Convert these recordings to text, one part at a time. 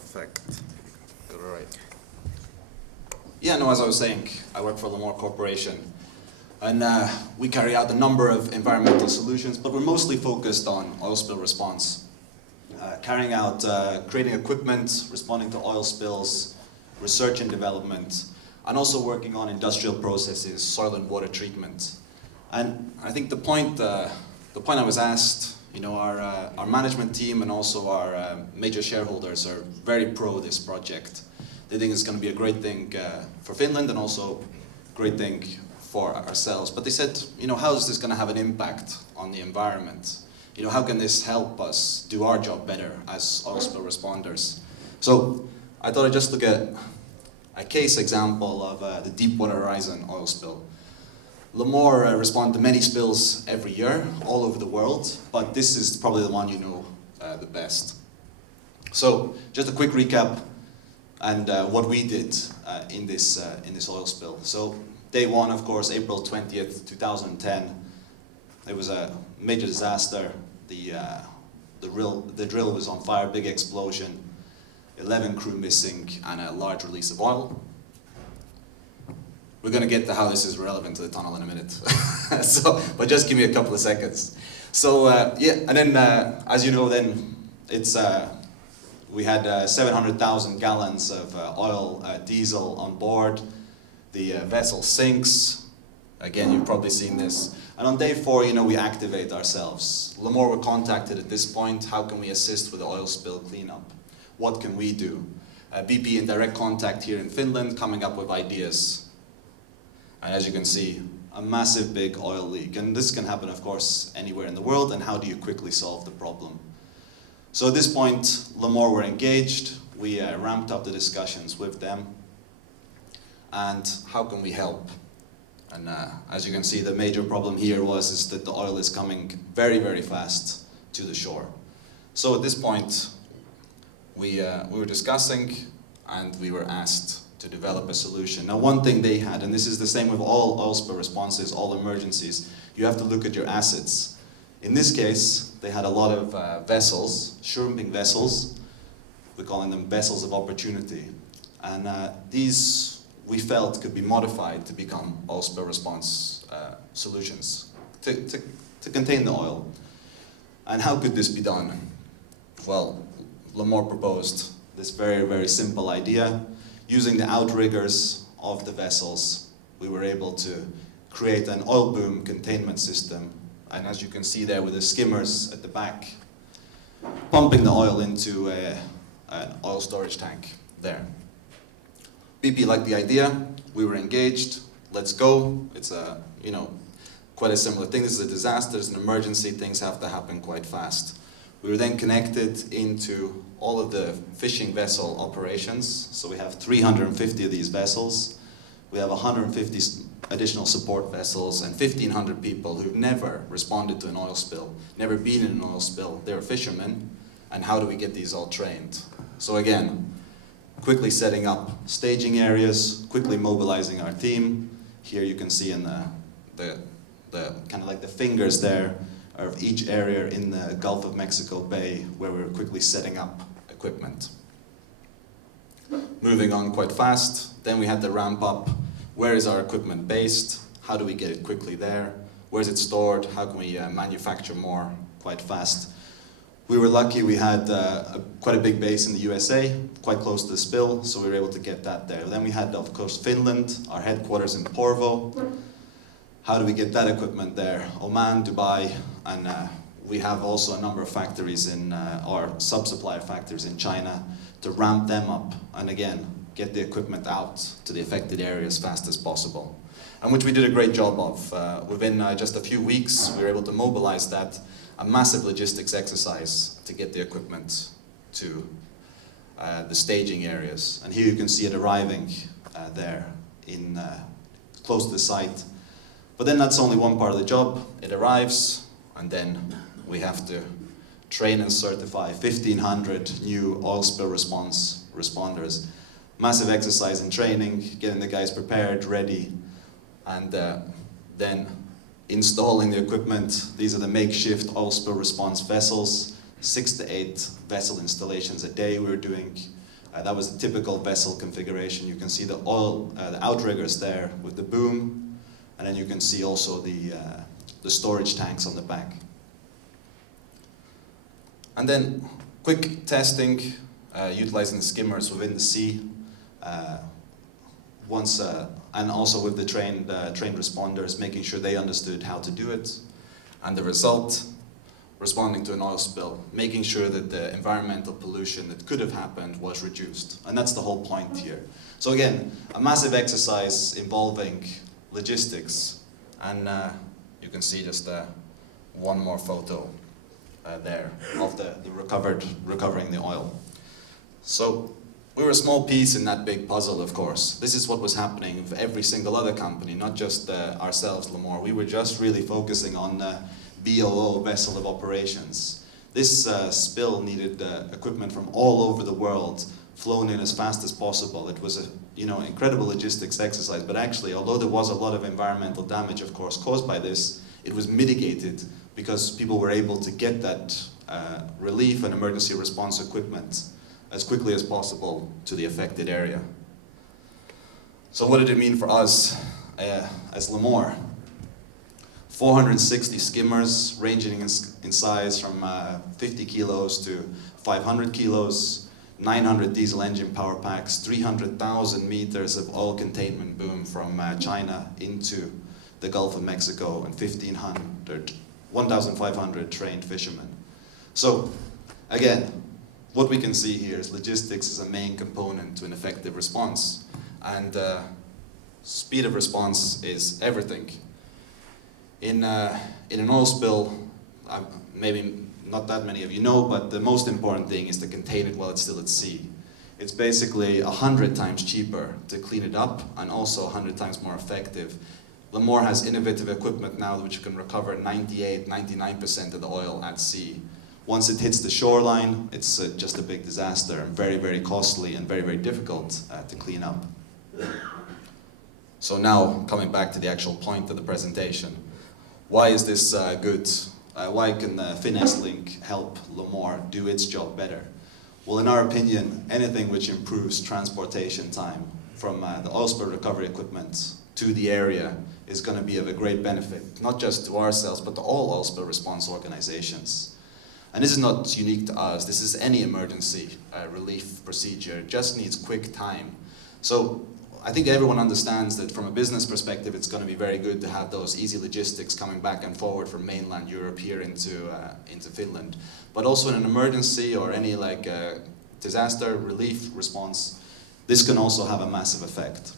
Perfect. All right. Yeah, no, as I was saying, I work for Lamore Corporation, and we carry out a number of environmental solutions, but we're mostly focused on oil spill response. Carrying out, creating equipment, responding to oil spills, research and development, and also working on industrial processes, soil and water treatment. And I think the point I was asked, you know, our management team and also our major shareholders are very pro this project. They think it's going to be a great thing for Finland and also a great thing for ourselves. But they said, you know, how is this going to have an impact on the environment? You know, how can this help us do our job better as oil spill responders? So I thought I'd just look at a case example of the Deepwater Horizon oil spill. Lamore respond to many spills every year all over the world, but this is probably the one you know the best. So just a quick recap and what we did in this oil spill. So day one, of course, April 20th, 2010. It was a major disaster. The drill was on fire, big explosion, 11 crew missing, and a large release of oil. We're going to get to how this is relevant to the tunnel in a minute. But just give me a couple of seconds. So yeah, and then as you know, then it's we had 700,000 gallons of oil, diesel on board. The vessel sinks. Again, you've probably seen this. And on day 4, you know, we activate ourselves. Lamore were contacted at this point. How can we assist with the oil spill cleanup? What can we do? BP in direct contact here in Finland, coming up with ideas. And as you can see, a massive big oil leak. And this can happen, of course, anywhere in the world. And how do you quickly solve the problem? So at this point, Lamore were engaged. We ramped up the discussions with them. And how can we help? And as you can see, the major problem here is that the oil is coming very, very fast to the shore. So at this point, we were discussing, and we were asked to develop a solution. Now, one thing they had, and this is the same with all oil spill responses, all emergencies, you have to look at your assets. In this case, they had a lot of vessels, shrimping vessels. We're calling them vessels of opportunity. And these, we felt, could be modified to become oil spill response solutions to contain the oil. And how could this be done? Well, Lamore proposed this very, very simple idea. Using the outriggers of the vessels, we were able to create an oil boom containment system. And as you can see there with the skimmers at the back, pumping the oil into an oil storage tank there. BP liked the idea, we were engaged, let's go. It's a, you know, quite a similar thing. This is a disaster, it's an emergency, things have to happen quite fast. We were then connected into all of the fishing vessel operations. So we have 350 of these vessels. We have 150 additional support vessels and 1,500 people who've never responded to an oil spill, never been in an oil spill. They're fishermen. And how do we get these all trained? So again, quickly setting up staging areas, quickly mobilizing our team. Here you can see in the kind of like the fingers there of each area in the Gulf of Mexico Bay where we were quickly setting up equipment. Moving on quite fast, then we had to ramp up. Where is our equipment based? How do we get it quickly there? Where is it stored? How can we manufacture more quite fast? We were lucky, we had quite a big base in the USA, quite close to the spill, so we were able to get that there. Then we had, of course, Finland, our headquarters in Porvoo. How do we get that equipment there? Oman, Dubai, and we have also a number of factories in, our sub-supplier factories in China to ramp them up, and again, get the equipment out to the affected area as fast as possible. And which we did a great job of. Within just a few weeks, we were able to mobilize that, a massive logistics exercise to get the equipment to the staging areas. And here you can see it arriving there in close to the site. But then that's only one part of the job. It arrives, and then we have to train and certify 1,500 new oil spill response responders. Massive exercise and training, getting the guys prepared, ready, and then installing the equipment. These are the makeshift oil spill response vessels, 6 to 8 vessel installations a day we were doing. That was the typical vessel configuration. You can see the oil, the outriggers there with the boom, and then you can see also the storage tanks on the back. And then quick testing, utilizing the skimmers within the sea. And also with the trained responders, making sure they understood how to do it. And the result, responding to an oil spill, making sure that the environmental pollution that could have happened was reduced. And that's the whole point here. So again, a massive exercise involving logistics. And you can see just one more photo there of the recovering the oil. So we were a small piece in that big puzzle, of course. This is what was happening with every single other company, not just ourselves, Lamore. We were just really focusing on VOO, vessel of operations. This spill needed equipment from all over the world, flown in as fast as possible. It was a incredible logistics exercise, but actually, although there was a lot of environmental damage, of course, caused by this, it was mitigated because people were able to get that relief and emergency response equipment as quickly as possible to the affected area. So what did it mean for us as Lamore? 460 skimmers ranging in size from 50 kilos to 500 kilos, 900 diesel engine power packs, 300,000 meters of oil containment boom from China into the Gulf of Mexico, and 1,500 trained fishermen. So again, what we can see here is logistics is a main component to an effective response, and speed of response is everything. In an oil spill, maybe not that many of you know, but the most important thing is to contain it while it's still at sea. It's basically 100 times cheaper to clean it up, and also 100 times more effective. Lamore has innovative equipment now which can recover 98–99% of the oil at sea. Once it hits the shoreline, it's just a big disaster, and very, very costly and very, very difficult to clean up. So now, coming back to the actual point of the presentation, why is this good? Why can the Finesse Link help Lamore do its job better? Well, in our opinion, anything which improves transportation time from the oil spill recovery equipment to the area is going to be of a great benefit, not just to ourselves, but to all oil spill response organizations. And this is not unique to us. This is any emergency relief procedure. It just needs quick time. So I think everyone understands that from a business perspective, it's going to be very good to have those easy logistics coming back and forward from mainland Europe here into Finland. But also in an emergency or any disaster relief response, this can also have a massive effect.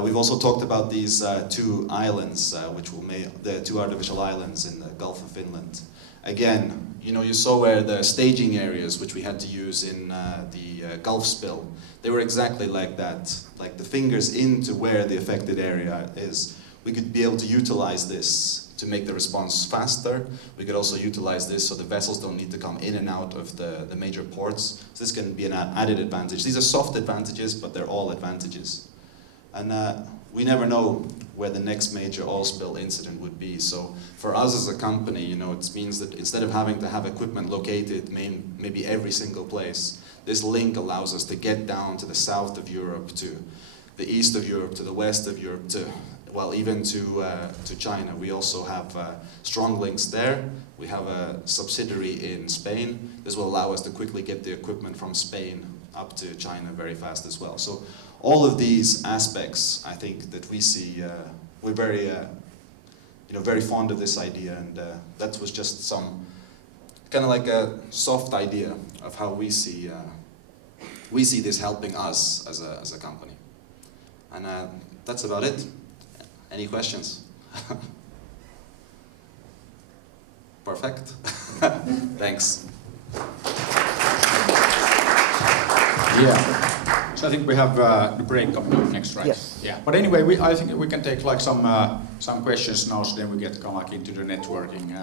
We've also talked about these two islands, which will make the two artificial islands in the Gulf of Finland. Again, you saw where the staging areas, which we had to use in the Gulf spill, they were exactly like that, like the fingers into where the affected area is. We could be able to utilize this to make the response faster. We could also utilize this so the vessels don't need to come in and out of the major ports. So this can be an added advantage. These are soft advantages, but they're all advantages. And we never know where the next major oil spill incident would be. So for us as a company, it means that instead of having to have equipment located maybe every single place, this link allows us to get down to the south of Europe, to the east of Europe, to the west of Europe, even to China. We also have strong links there. We have a subsidiary in Spain. This will allow us to quickly get the equipment from Spain up to China very fast as well. So all of these aspects, I think that we see, we're very, very fond of this idea, and that was just some kind of like a soft idea of how we see this helping us as a company. And that's about it. Any questions? Perfect. Thanks. Yeah. So I think we have the break coming up next, right? Yes. Yeah. But anyway, I think we can take some questions now, so then we get into the networking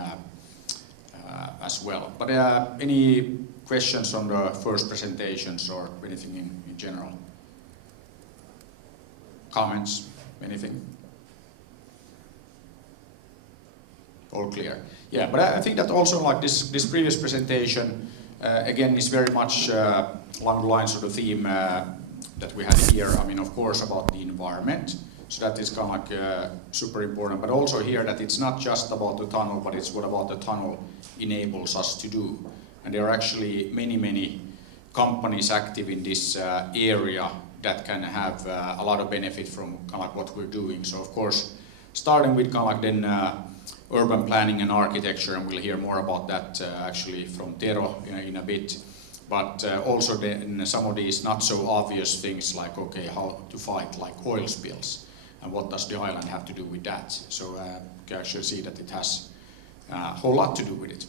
as well. But any questions on the first presentations or anything in general? Comments? Anything? All clear. Yeah, but I think that also this previous presentation again, is very much along the lines of the theme that we had here. I mean, of course, about the environment. So that is kind of like super important. But also here that it's not just about the tunnel, but it's what about the tunnel enables us to do. And there are actually many companies active in this area that can have a lot of benefit from kind of like what we're doing. So of course, starting with kind of like then urban planning and architecture, and we'll hear more about that actually from Tero in a bit. But also then some of these not so obvious things like, okay, how to fight like oil spills, and what does the island have to do with that? So you can actually see that it has a whole lot to do with it.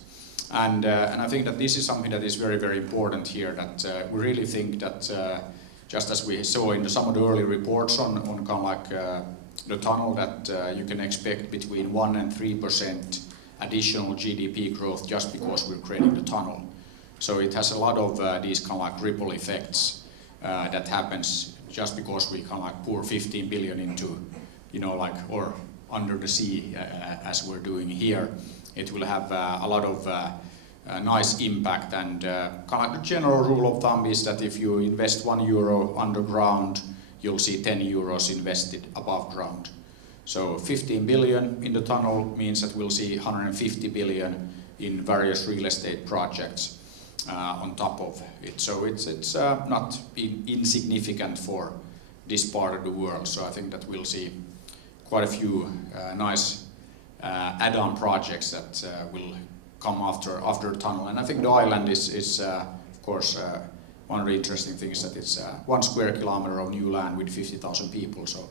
And I think that this is something that is very important here, that we really think that just as we saw in some of the early reports on kind of like the tunnel, that you can expect between 1% and 3% additional GDP growth just because we're creating the tunnel. So it has a lot of these kind of like ripple effects that happens just because we kind of like pour 15 billion into, you know, like, or under the sea as we're doing here. It will have a lot of nice impact, and kind of like the general rule of thumb is that if you invest €1 underground, you'll see 10 euros invested above ground. So 15 billion in the tunnel means that we'll see 150 billion in various real estate projects on top of it. So it's not insignificant for this part of the world. So I think that we'll see quite a few nice add-on projects that will come after the tunnel. And I think the island is of course, one of the interesting things that it's 1 square kilometer of new land with 50,000 people. So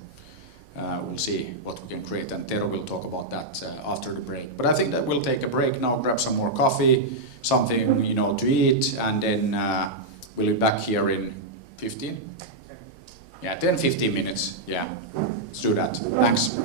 we'll see what we can create, and Tero will talk about that after the break. But I think that we'll take a break now, grab some more coffee, something, you know, to eat, and then we'll be back here in 15? Yeah, 10-15 minutes. Yeah, let's do that. Thanks.